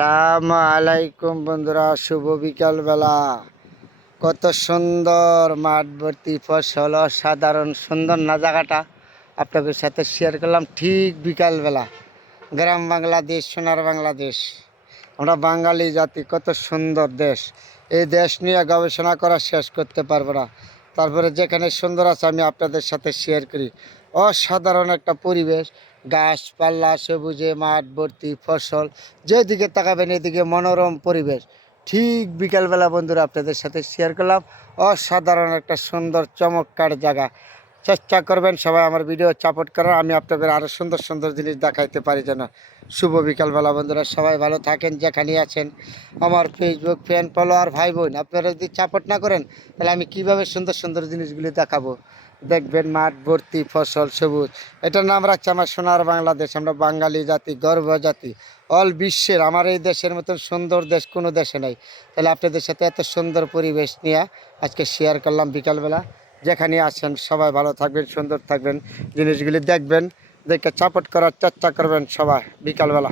আসসালামু আলাইকুম বন্ধুরা, শুভ বিকাল বেলা। কত সুন্দর মাঠ ভর্তি ফসল, অসাধারণ সুন্দর না জায়গাটা আপনাদের সাথে শেয়ার করলাম। ঠিক বিকালবেলা গ্রাম বাংলাদেশ, সোনার বাংলাদেশ। আমরা বাঙালি জাতি, কত সুন্দর দেশ। এই দেশ নিয়ে গবেষণা করা শেষ করতে পারবো না। তারপরে যেখানে সুন্দর আছে আমি আপনাদের সাথে শেয়ার করি। অসাধারণ একটা পরিবেশ, গাছপালা, সবুজে মাঠ ভর্তি ফসল, যেদিকে তাকাবেন এদিকে মনোরম পরিবেশ। ঠিক বিকালবেলা বন্ধুরা আপনাদের সাথে শেয়ার করলাম। অসাধারণ একটা সুন্দর চমৎকার জায়গা। চেষ্টা করবেন সবাই আমার ভিডিও সাপোর্ট করার, আমি আপনাদের আরও সুন্দর সুন্দর জিনিস দেখাইতে পারি যেন। শুভ বিকালবেলা বন্ধুরা, সবাই ভালো থাকেন যেখানে আছেন। আমার ফেসবুক ফ্যান ফলোয়ার ভাই বোন, আপনারা যদি সাপোর্ট না করেন তাহলে আমি কিভাবে সুন্দর সুন্দর জিনিসগুলি দেখাবো। দেখবেন মাঠ ভর্তি ফসল সবুজ। এটার নাম রাখছে আমার সোনার বাংলাদেশ। আমরা বাঙালি জাতি, গর্ব জাতি। অল বিশ্বের আমার এই দেশের মতন সুন্দর দেশ কোনো দেশে নেই। তাহলে আপনাদের সাথে এত সুন্দর পরিবেশ নিয়ে আজকে শেয়ার করলাম বিকালবেলা। যেখানে আছেন সবাই ভালো থাকবেন, সুন্দর থাকবেন, জিনিসগুলি দেখবেন, দেখে সাপোর্ট করার চেষ্টা করবেন সবাই বিকালবেলা।